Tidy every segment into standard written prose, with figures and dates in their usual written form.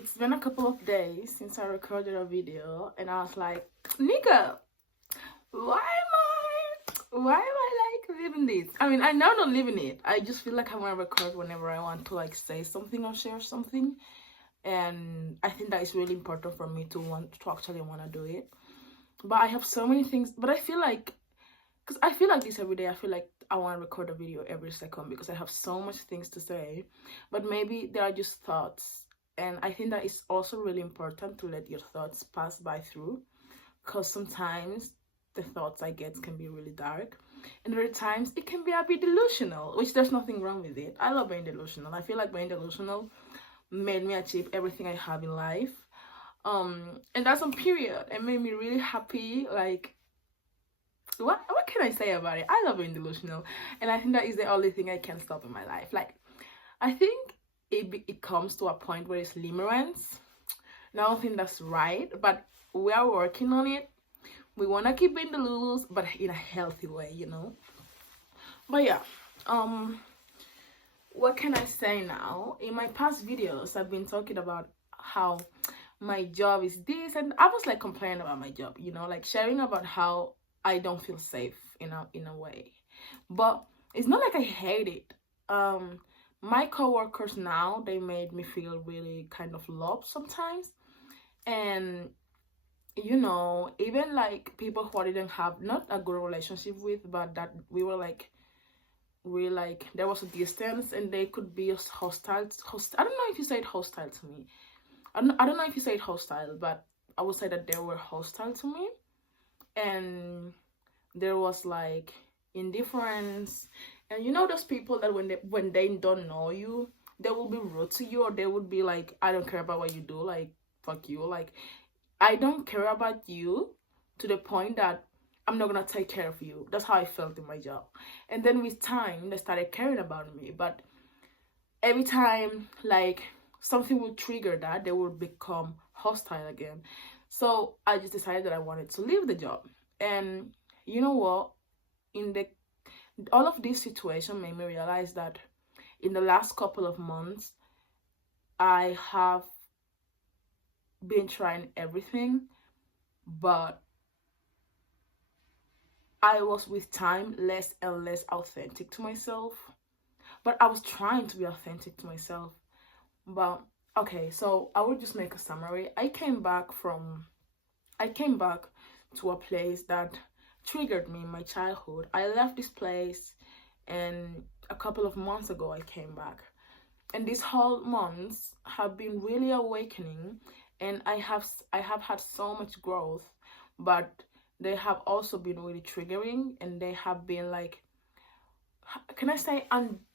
It's been a couple of days since I recorded a video, and I was like, nigga, why am I like living this? I mean, I know I'm not living it. I just feel like I want to record whenever I want to like say something or share something, and I think that is really important for me to actually want to do it. But I have so many things, but I feel like, because I feel like this every day, I feel like I want to record a video every second because I have so much things to say, but maybe they are just thoughts. And I think that it's also really important to let your thoughts pass by through, because sometimes the thoughts I get can be really dark, and other times it can be a bit delusional, which there's nothing wrong with it. I love being delusional. I feel like being delusional made me achieve everything I have in life. And that's on period. It made me really happy. Like, what can I say about it? I love being delusional, and I think that is the only thing I can stop in my life. Like, I think it comes to a point where it's limerence. I don't think that's right, but we are working on it. We want to keep being delulus, but in a healthy way, you know. But yeah, what can I say now? In my past videos, I've been talking about how my job is this, and I was like complaining about my job, you know, like sharing about how I don't feel safe in a way. But it's not like I hate it. My coworkers now, they made me feel really kind of loved sometimes. And you know, even like people who I didn't have not a good relationship with, but that we were like really like there was a distance, and they could be hostile. I don't know if you say it hostile to me. I don't know if you say it hostile, but I would say that they were hostile to me. And there was like indifference, and you know those people that when they don't know you, they will be rude to you, or they would be like, I don't care about what you do, like fuck you, like I don't care about you, to the point that I'm not gonna take care of you. That's how I felt in my job. And then with time they started caring about me, but every time like something would trigger that, they would become hostile again. So I just decided that I wanted to leave the job. And you know what, in the all of this situation made me realize that in the last couple of months I have been trying everything, but I was with time less and less authentic to myself. But I was trying to be authentic to myself. But okay, so I will just make a summary. I came back to a place that triggered me in my childhood. I left this place, and a couple of months ago I came back. And these whole months have been really awakening, and I have had so much growth, but they have also been really triggering, and they have been like, can I say,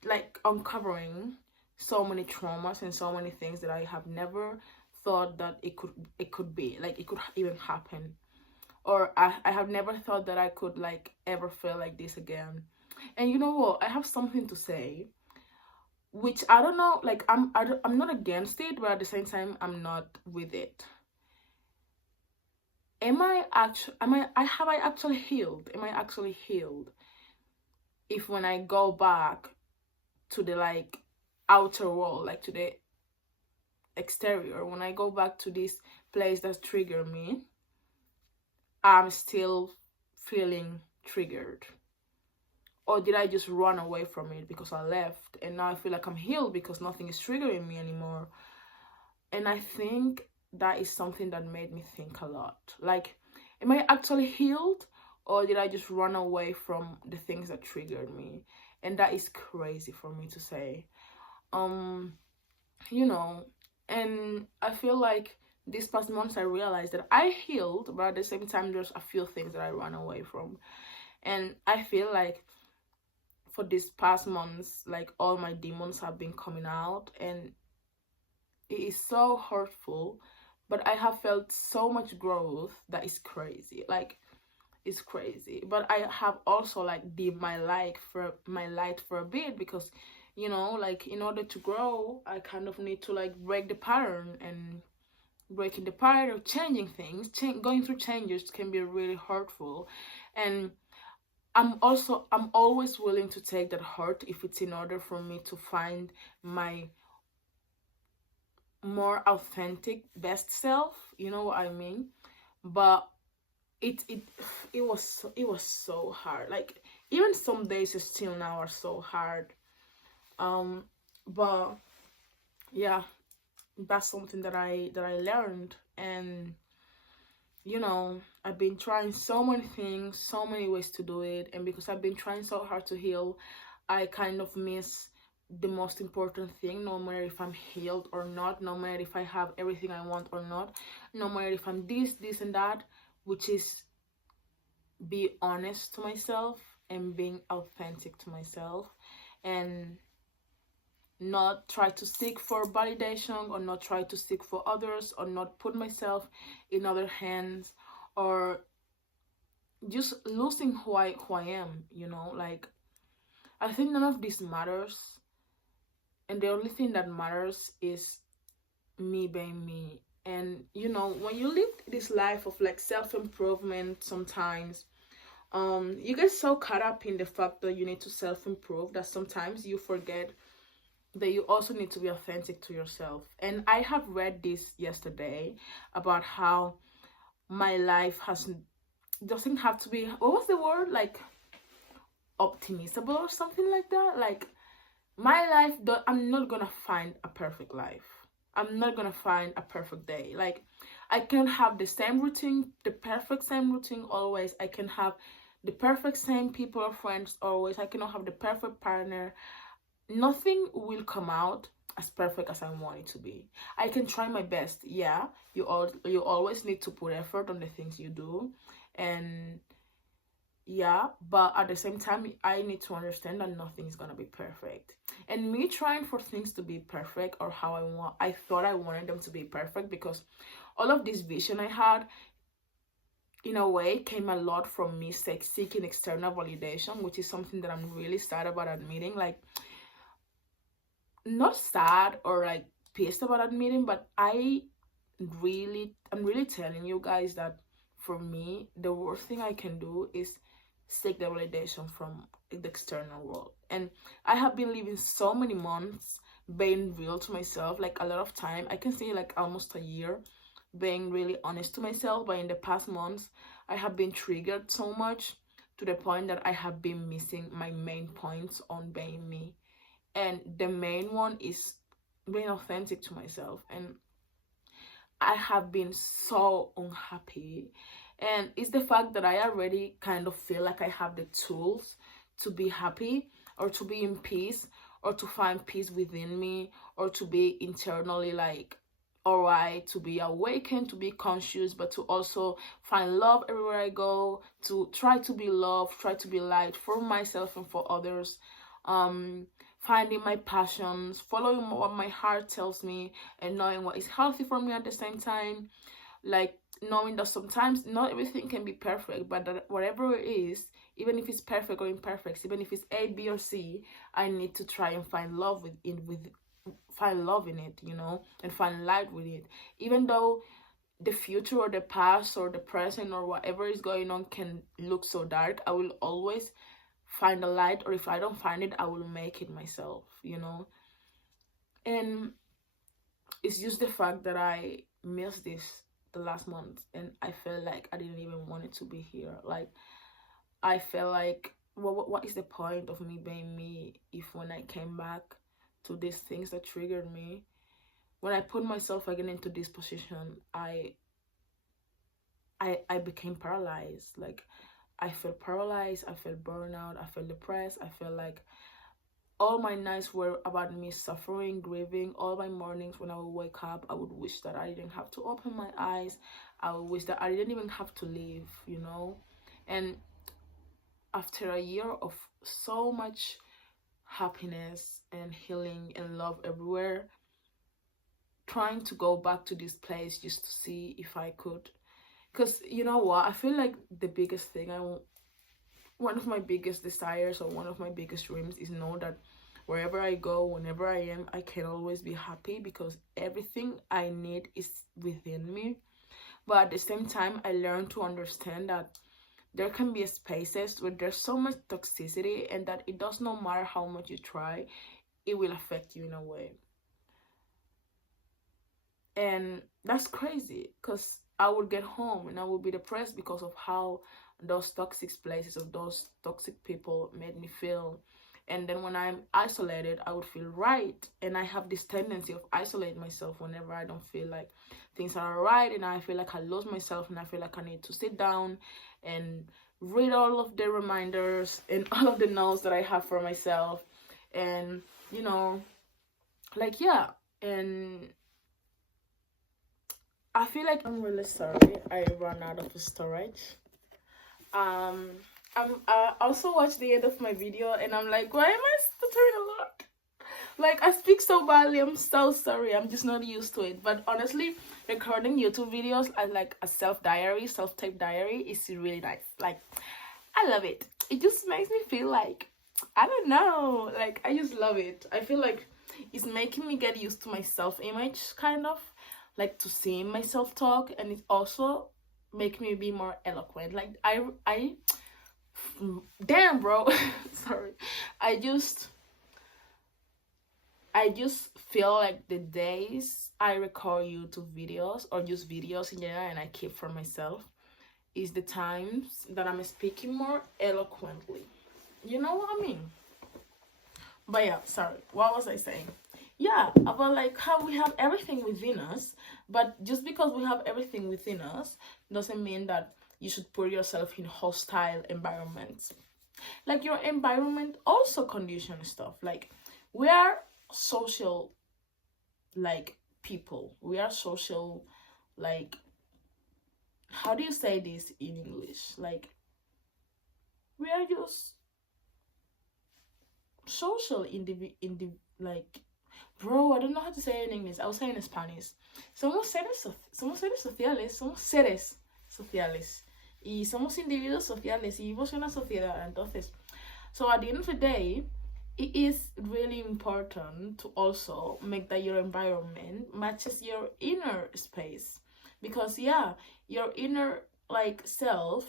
like uncovering so many traumas and so many things that I have never thought that it could be, like it could even happen, or I have never thought that I could like ever feel like this again. And you know what, I have something to say, which I don't know, like I'm not against it, but at the same time I'm not with it. Have I actually healed? Am I actually healed if when I go back to the like outer world, like to the exterior, when I go back to this place that's triggered me, I'm still feeling triggered? Or did I just run away from it because I left, and now I feel like I'm healed because nothing is triggering me anymore? And I think that is something that made me think a lot. Like, am I actually healed, or did I just run away from the things that triggered me? And that is crazy for me to say. You know, and I feel like these past months I realized that I healed, but at the same time there's a few things that I ran away from. And I feel like for these past months, like all my demons have been coming out, and it is so hurtful, but I have felt so much growth that is crazy. Like, it's crazy. But I have also like dimmed my light for a bit, because you know, like in order to grow I kind of need to like break the pattern, and breaking the pattern of changing things, going through changes can be really hurtful. And I'm always willing to take that hurt if it's in order for me to find my more authentic best self, you know what I mean? But it was so hard. Like, even some days still now are so hard. But yeah, that's something that I learned. And you know, I've been trying so many things, so many ways to do it, and because I've been trying so hard to heal, I kind of miss the most important thing. No matter if I'm healed or not, no matter if I have everything I want or not, no matter if I'm this and that, which is be honest to myself and being authentic to myself, and not try to seek for validation, or not try to seek for others, or not put myself in other hands, or just losing who I am, you know. Like, I think none of this matters, and the only thing that matters is me being me. And you know, when you live this life of like self-improvement, sometimes you get so caught up in the fact that you need to self-improve that sometimes you forget that you also need to be authentic to yourself. And I have read this yesterday about how my life doesn't have to be, what was the word, like optimizable or something like that. Like, my life, I'm not gonna find a perfect life. I'm not gonna find a perfect day. Like, I can have the same routine, the perfect same routine always. I can have the perfect same people or friends always. I cannot have the perfect partner. Nothing will come out as perfect as I want it to be. I can try my best. Yeah, you always need to put effort on the things you do, and yeah, but at the same time, I need to understand that nothing is gonna be perfect. And me trying for things to be perfect, or how I thought I wanted them to be perfect, because all of this vision I had, in a way, came a lot from me seeking external validation, which is something that I'm really sad about admitting. Like, not sad or like pissed about admitting, but I'm really telling you guys that for me, the worst thing I can do is seek the validation from the external world. And I have been living so many months being real to myself, like a lot of time, I can say like almost a year, being really honest to myself. But in the past months, I have been triggered so much to the point that I have been missing my main points on being me. And the main one is being authentic to myself. And I have been so unhappy, and it's the fact that I already kind of feel like I have the tools to be happy, or to be in peace, or to find peace within me, or to be internally like alright, to be awakened, to be conscious, but to also find love everywhere I go, to try to be love, try to be light for myself and for others. Finding my passions, following what my heart tells me, and knowing what is healthy for me at the same time. Like, knowing that sometimes not everything can be perfect, but that whatever it is, even if it's perfect or imperfect, even if it's A, B, or C, I need to try and find love find love in it, you know, and find light with it. Even though the future or the past or the present or whatever is going on can look so dark, I will always find a light, or if I don't find it, I will make it myself, you know. And it's just the fact that I missed this the last month, and I felt like I didn't even want it to be here. Like, I felt like, what is the point of me being me if when I came back to these things that triggered me, when I put myself again into this position, I became paralyzed. Like, I felt paralyzed, I felt burnout, I felt depressed, I felt like all my nights were about me suffering, grieving. All my mornings when I would wake up, I would wish that I didn't have to open my eyes. I would wish that I didn't even have to leave, you know. And after a year of so much happiness and healing and love everywhere, trying to go back to this place just to see if I could. Because you know what, I feel like the biggest thing one of my biggest desires, or one of my biggest dreams, is know that wherever I go, whenever I am, I can always be happy, because everything I need is within me. But at the same time, I learned to understand that there can be spaces where there's so much toxicity, and that it does not matter how much you try, it will affect you in a way. And that's crazy, because I would get home and I would be depressed because of how those toxic places or those toxic people made me feel. And then when I'm isolated, I would feel right. And I have this tendency of isolating myself whenever I don't feel like things are right, and I feel like I lose myself, and I feel like I need to sit down and read all of the reminders and all of the notes that I have for myself. And, you know, like, yeah. And I feel like I'm really sorry I ran out of storage. I also watched the end of my video, and I'm like, why am I stuttering a lot? Like, I speak so badly. I'm so sorry. I'm just not used to it. But honestly, recording YouTube videos as like a self-tape diary is really nice. Like, I love it. It just makes me feel like, I don't know, like, I just love it. I feel like it's making me get used to my self-image, kind of, like, to seeing myself talk. And it's also making me be more eloquent. Like, I damn, bro. Sorry. I just feel like the days I record YouTube videos, or just videos in general, and I keep for myself, is the times that I'm speaking more eloquently. You know what I mean? But yeah, sorry. What was I saying? Yeah, about like how we have everything within us, but just because we have everything within us doesn't mean that you should put yourself in hostile environments. Like, your environment also conditions stuff. Like, we are social, like, people. We are social, like, how do you say this in English? Like, we are just social like, bro, I don't know how to say it in English. I was saying in Spanish. Somos seres sociales, somos seres sociales. Y somos individuos sociales, y vivimos en una sociedad. Entonces, so at the end of the day, it is really important to also make that your environment matches your inner space. Because, yeah, your inner, like, self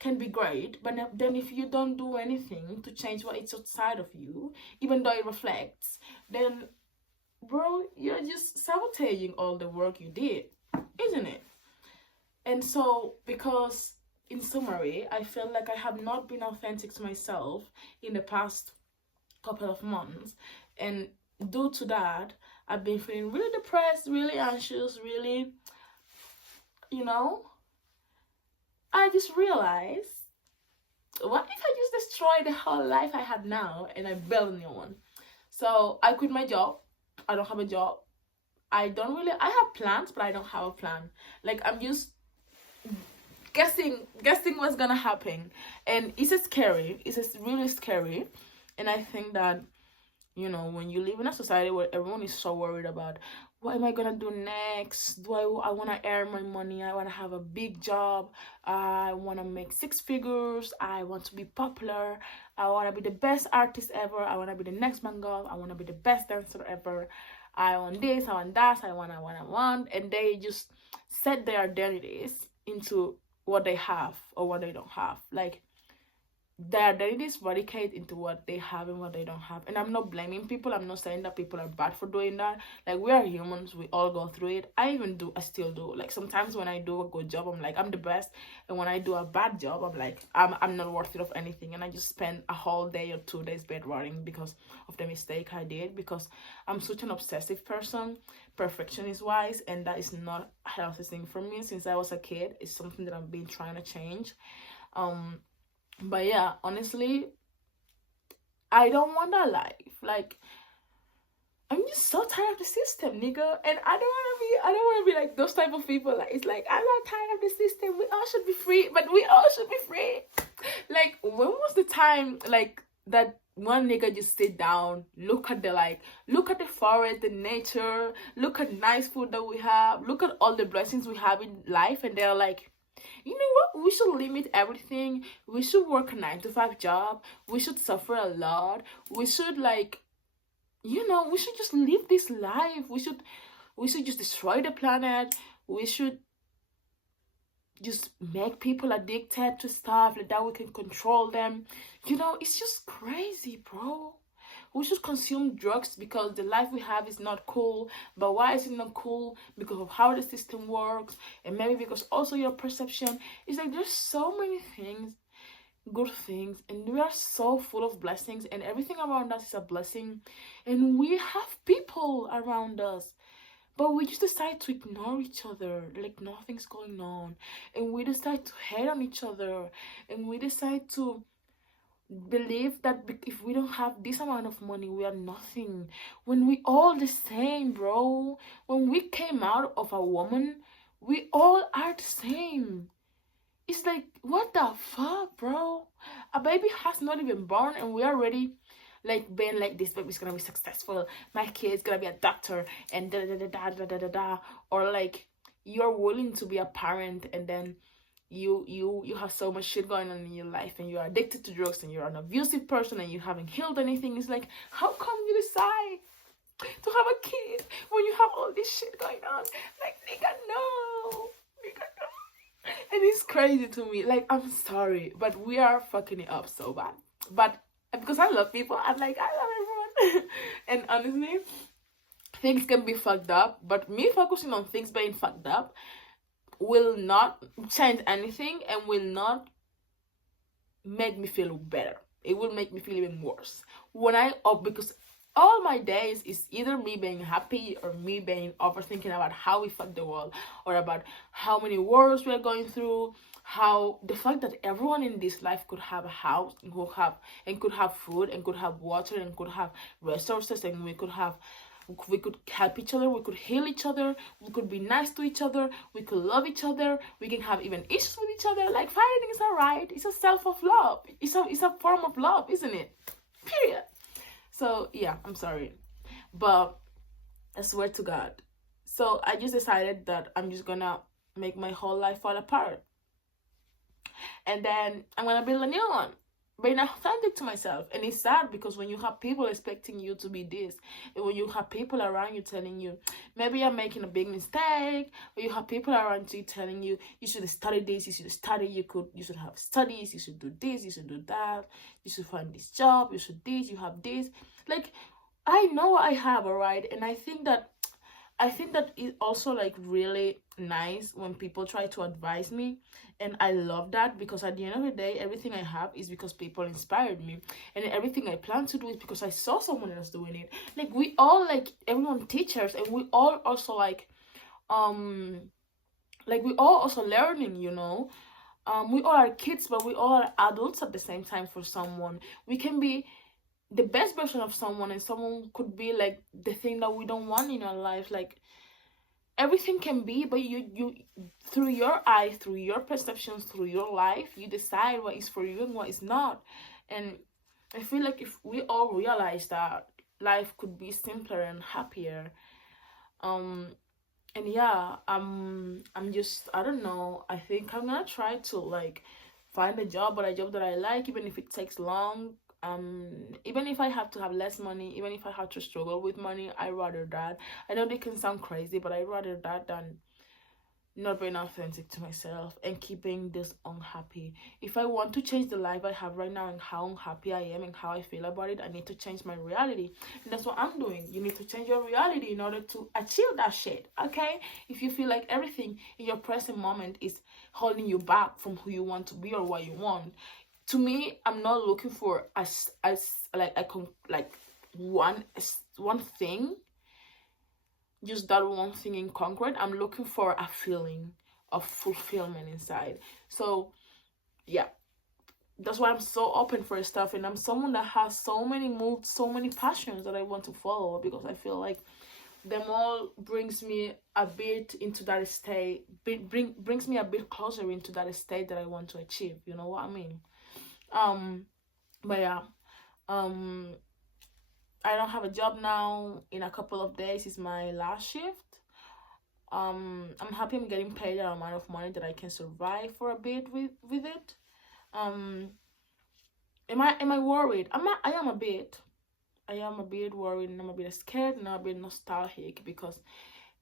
can be great, but then if you don't do anything to change what is outside of you, even though it reflects, then, bro, you're just sabotaging all the work you did, isn't it? And so, because, in summary, I feel like I have not been authentic to myself in the past couple of months, and due to that, I've been feeling really depressed, really anxious, really, you know, I just realized, what if I just destroy the whole life I had now and I build a new one? So I quit my job. I don't have a job. I have plans, but I don't have a plan. Like, I'm just guessing what's gonna happen. And it's scary. It's really scary. And I think that, you know, when you live in a society where everyone is so worried about, what am I gonna do next? I want to earn my money? I want to have a big job. I want to make 6 figures. I want to be popular. I want to be the best artist ever. I want to be the next Van Gogh. I want to be the best dancer ever. I want this. I want that. I want. And they just set their identities into what they have or what they don't have. Like, their identities radicate into what they have and what they don't have. And I'm not blaming people. I'm not saying that people are bad for doing that. Like, we are humans. We all go through it. I still do. Like, sometimes when I do a good job, I'm like, I'm the best. And when I do a bad job, I'm like, I'm not worth it of anything. And I just spend a whole day or 2 days bedriding because of the mistake I did. Because I'm such an obsessive person, perfectionist-wise. And that is not a healthy thing for me since I was a kid. It's something that I've been trying to change. But yeah, honestly, I don't want that life. Like, I'm just so tired of the system, nigga. And I don't want to be like those type of people. Like, it's like, I'm not tired of the system. We all should be free, but we all should be free. Like, when was the time, like, that one nigga just sit down, look at the forest, the nature, look at nice food that we have, look at all the blessings we have in life, and they're like, you know what, we should limit everything. We should work a 9-to-5 job. We should suffer a lot. We should, like, you know, we should just live this life. We should just destroy the planet. We should just make people addicted to stuff like that. We can control them. You know, it's just crazy, bro. We should consume drugs because the life we have is not cool. But why is it not cool? Because of how the system works, and maybe because also your perception. It's like there's so many things, good things, and we are so full of blessings, and everything around us is a blessing, and we have people around us, but we just decide to ignore each other like nothing's going on, and we decide to hate on each other, and we decide to believe that if we don't have this amount of money we are nothing, when we all the same, bro. When we came out of a woman, we all are the same. It's like, what the fuck, bro? A baby has not even born and we already like being like, this baby's gonna be successful, my kid's gonna be a doctor, and da da da da da da da da. Or like you're willing to be a parent, and then you have so much shit going on in your life, and you're addicted to drugs, and you're an abusive person, and you haven't healed anything. It's like, how come you decide to have a kid when you have all this shit going on? Like, nigga, no. Nigga, no. And it's crazy to me. Like, I'm sorry, but we are fucking it up so bad. But because I love people, I'm like, I love everyone. And honestly, things can be fucked up, but me focusing on things being fucked up will not change anything, and will not make me feel better. It will make me feel even worse because all my days is either me being happy or me being overthinking about how we fuck the world, or about how many wars we're going through, how the fact that everyone in this life could have a house, and could have food, and could have water, and could have resources, and we could help each other, we could heal each other, we could be nice to each other, we could love each other, we can have even issues with each other. Like, fighting is alright. It's a self of love. It's a form of love, isn't it? Period. So yeah, I'm sorry, but I swear to God. So I just decided that I'm just gonna make my whole life fall apart, and then I'm gonna build a new one, being authentic to myself. And it's sad because when you have people expecting you to be this, and when you have people around you telling you maybe you're making a big mistake, or you have people around you telling you you should study this, you should study, you should have studies, you should do this, you should do that, you should find this job, you should this, you have this. Like, I know what I have, all right? And I think that it's also like really nice when people try to advise me, and I love that, because at the end of the day, everything I have is because people inspired me, and everything I plan to do is because I saw someone else doing it. Like, we all, like, everyone teachers, and we all also like we all also learning, you know. We all are kids, but we all are adults at the same time. For someone, we can be the best version of someone, and someone could be like the thing that we don't want in our life. Like, everything can be, but you through your eyes, through your perceptions, through your life, you decide what is for you and what is not. And I feel like if we all realize that life could be simpler and happier, and yeah, I'm just, I don't know, I think I'm gonna try to like find a job, but a job that I like, even if it takes long. Even if I have to have less money, even if I have to struggle with money, I rather that. I know they can sound crazy, but I rather that than not being authentic to myself and keeping this unhappy. If I want to change the life I have right now and how unhappy I am and how I feel about it, I need to change my reality. And that's what I'm doing. You need to change your reality in order to achieve that shit, okay? If you feel like everything in your present moment is holding you back from who you want to be or what you want, to me, I'm not looking for one thing, just that one thing in concrete. I'm looking for a feeling of fulfillment inside. So yeah, that's why I'm so open for stuff, and I'm someone that has so many moods, so many passions that I want to follow, because I feel like them all brings me a bit into that state, brings me a bit closer into that state that I want to achieve. You know what I mean? But yeah, I don't have a job now. In a couple of days is my last shift. I'm happy I'm getting paid an amount of money that I can survive for a bit with it. Am I worried? I am a bit worried, and I'm a bit scared, and I'm a bit nostalgic, because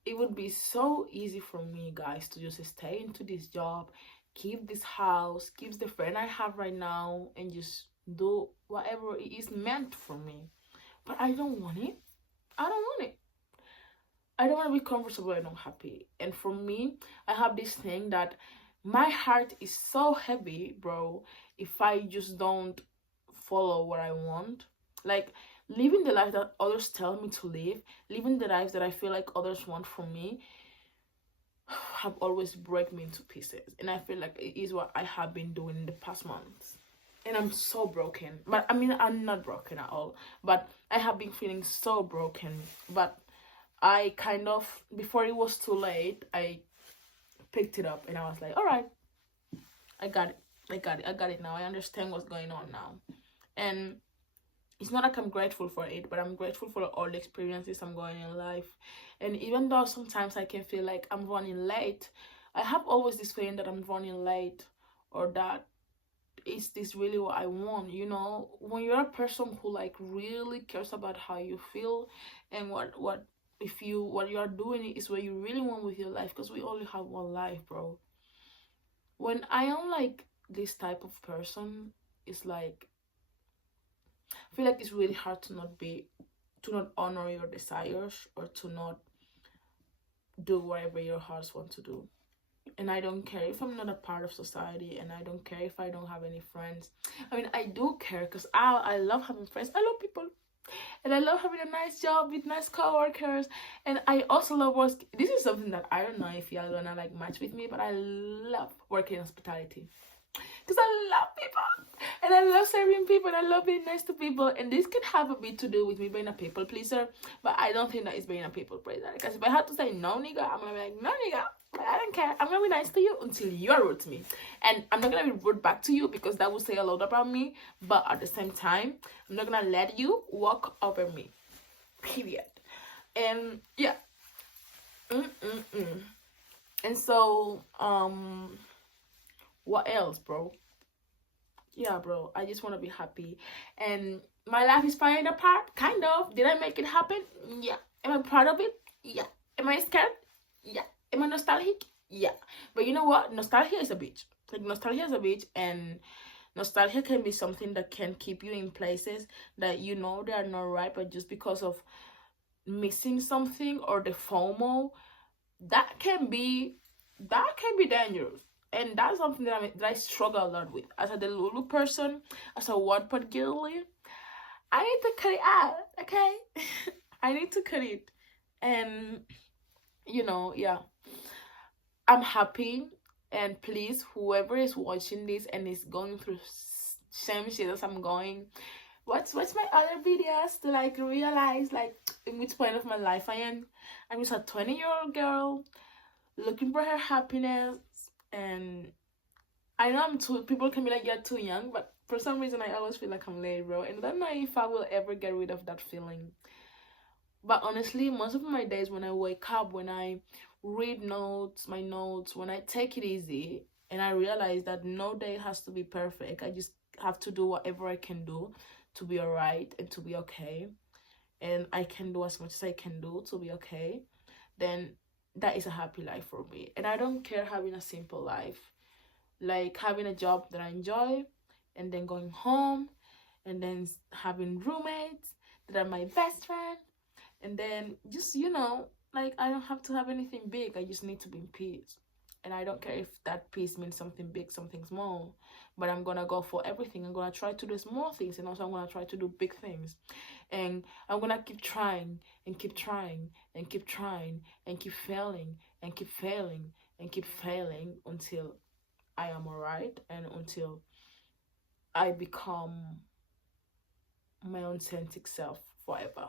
it would be so easy for me, guys, to just stay into this job, keep this house, keep the friend I have right now, and just do whatever it is meant for me. but I don't want it. I don't want it. I don't want to be comfortable and unhappy. And for me, I have this thing that my heart is so heavy, bro, if I just don't follow what I want. Like, living the life that others tell me to live, living the life that I feel like others want from me, have always broken me into pieces. And I feel like it is what I have been doing in the past months. And I'm so broken. But I mean, I'm not broken at all. But I have been feeling so broken. But I kind of, before it was too late, I picked it up and I was like, all right, I got it now. I understand what's going on now. And it's not like I'm grateful for it, but I'm grateful for all the experiences I'm going in life. And even though sometimes I can feel like I'm running late, I have always this feeling that I'm running late, or that is this really what I want, you know? When you're a person who like really cares about how you feel and what you are doing is what you really want with your life, because we only have one life, bro. When I am like this type of person, it's like I feel like it's really hard to not honor your desires, or to not do whatever your hearts want to do. And I don't care if I'm not a part of society, and I don't care if I don't have any friends. I mean, I do care, because I love having friends. I love people. And I love having a nice job with nice co-workers. And I also love work. This is something that I don't know if y'all gonna like match with me, but I love working in hospitality. Because I love people. And I love serving people. And I love being nice to people. And this can have a bit to do with me being a people pleaser. But I don't think that it's being a people pleaser. Because if I had to say no, nigga, I'm gonna be like, no, nigga. I don't care. I'm gonna be nice to you until you're rude to me. And I'm not gonna be rude back to you, because that would say a lot about me. But at the same time, I'm not gonna let you walk over me. Period. And yeah. And so, what else, bro? Yeah, bro, I just want to be happy. And my life is falling apart, kind of. Did I make it happen? Yeah. Am I proud of it? Yeah. Am I scared? Yeah. Am I nostalgic? Yeah. But you know what? Nostalgia is a bitch. Like, nostalgia is a bitch. And nostalgia can be something that can keep you in places that you know they are not right, but just because of missing something, or the FOMO, that can be dangerous. And that's something that I struggle a lot with. As a Delulu person, as a Wattpad girly, I need to cut it out, okay? I need to cut it. And, you know, yeah. I'm happy. And please, whoever is watching this and is going through same shit as I'm going, watch my other videos to, like, realize, like, in which point of my life I am. I'm just a 20-year-old girl looking for her happiness. And I know people can be like, you're too young, but for some reason I always feel like I'm late, bro. And I don't know if I will ever get rid of that feeling. But honestly, most of my days, when I wake up, when I read my notes, when I take it easy, and I realize that no day has to be perfect. I just have to do whatever I can do to be alright and to be okay. And I can do as much as I can do to be okay. Then that is a happy life for me. And I don't care having a simple life, like having a job that I enjoy, and then going home, and then having roommates that are my best friend, and then just, you know, like, I don't have to have anything big. I just need to be in peace. And I don't care if that peace means something big, something small, but I'm gonna go for everything. I'm gonna try to do small things, and also I'm gonna try to do big things. And I'm gonna keep trying and keep trying and keep trying and keep failing and keep failing and keep failing until I am alright, and until I become my authentic self forever.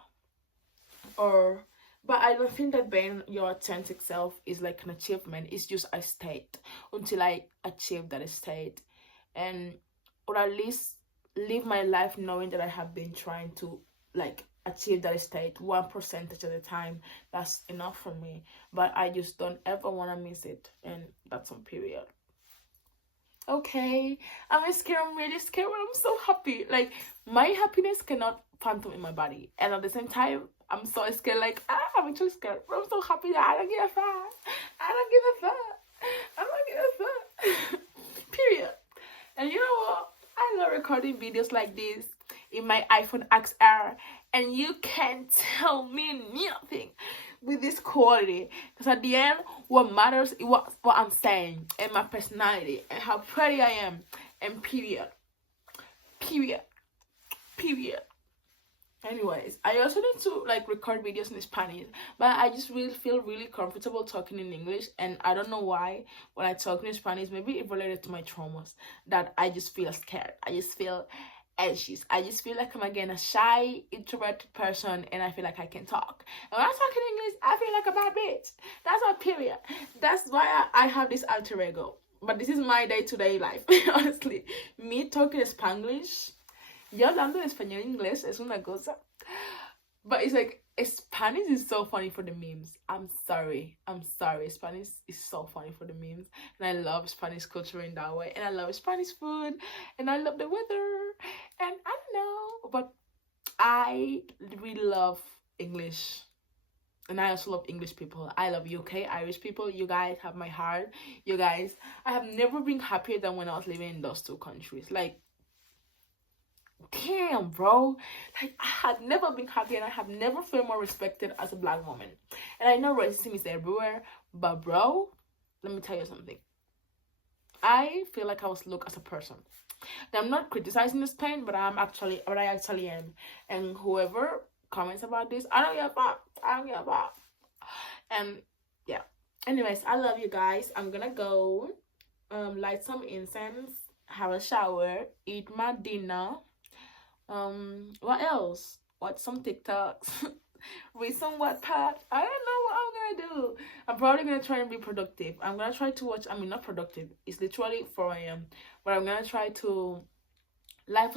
But I don't think that being your authentic self is like an achievement. It's just a state until I achieve that state. And, or at least live my life knowing that I have been trying to, like, achieve that state 1% at a time. That's enough for me. But I just don't ever want to miss it. And that's on period. Okay, I'm scared. I'm really scared, but I'm so happy. Like, my happiness cannot phantom in my body. And at the same time, I'm so scared. Like, I'm actually scared, but I'm so happy that I don't give a fuck. I don't give a fuck. I don't give a fuck. Period. And you know what? I love recording videos like this in my iPhone XR and you can't tell me nothing with this quality, because at the end what matters is what I'm saying and my personality and how pretty I am, and period. Anyways, I also need to like record videos in Spanish, but I just really feel really comfortable talking in English, and I don't know why when I talk in Spanish, maybe it related to my traumas, that I just feel scared. I just feel anxious. I just feel like I'm again a shy, introverted person, and I feel like I can talk. And when I talk in English, I feel like a bad bitch. That's my period. That's why I have this alter ego. But this is my day-to-day life, honestly. Me talking Spanglish, yo hablando en español e inglés es una cosa. But it's like, Spanish is so funny for the memes. I'm sorry. Spanish is so funny for the memes. And I love Spanish culture in that way. And I love Spanish food. And I love the weather. And I don't know. But I really love English. And I also love English people. I love UK, Irish people. You guys have my heart. You guys, I have never been happier than when I was living in those two countries. Like, damn, bro. Like, I had never been happier, and I have never felt more respected as a black woman. And I know racism is everywhere, but bro, let me tell you something. I feel like I was looked as a person. Now, I'm not criticizing this pain, but I actually am. And whoever comments about this, I don't give a fuck. And yeah. Anyways, I love you guys. I'm gonna go light some incense, have a shower, eat my dinner. What else? Watch some TikToks, read some Wattpad. I don't know what I'm gonna do. I'm probably gonna try and be productive. I'm gonna try to watch. I mean, not productive. It's literally 4 a.m. But I'm gonna try to life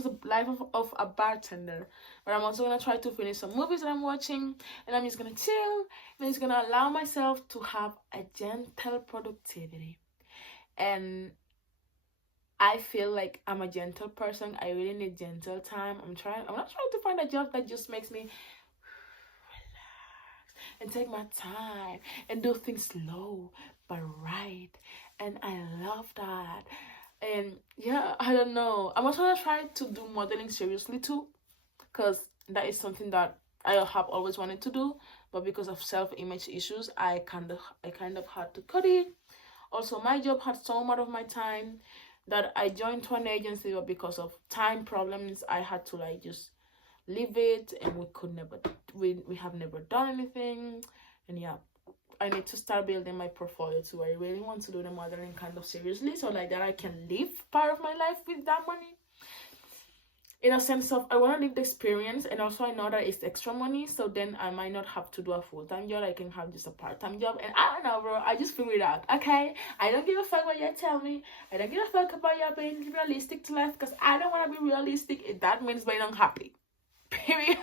of a bartender. But I'm also gonna try to finish some movies that I'm watching, and I'm just gonna chill. And I'm just gonna allow myself to have a gentle productivity. And I feel like I'm a gentle person. I really need gentle time. I'm not trying to find a job that just makes me relax and take my time and do things slow but right. And I love that. And yeah, I don't know. I'm also gonna try to do modeling seriously too, because that is something that I have always wanted to do, but because of self-image issues, I kind of had to cut it. Also, my job had so much of my time that I joined to an agency, but because of time problems, I had to like just leave it, and we have never done anything. And yeah, I need to start building my portfolio too. I really want to do the modeling kind of seriously, so like that I can live part of my life with that money. In a sense of, I want to live the experience, and also I know that it's extra money, so then I might not have to do a full-time job. I can have just a part-time job, and I don't know, bro. I just figured it out, okay? I don't give a fuck what you tell me. I don't give a fuck about you being realistic to life, because I don't want to be realistic if that means being unhappy. Period.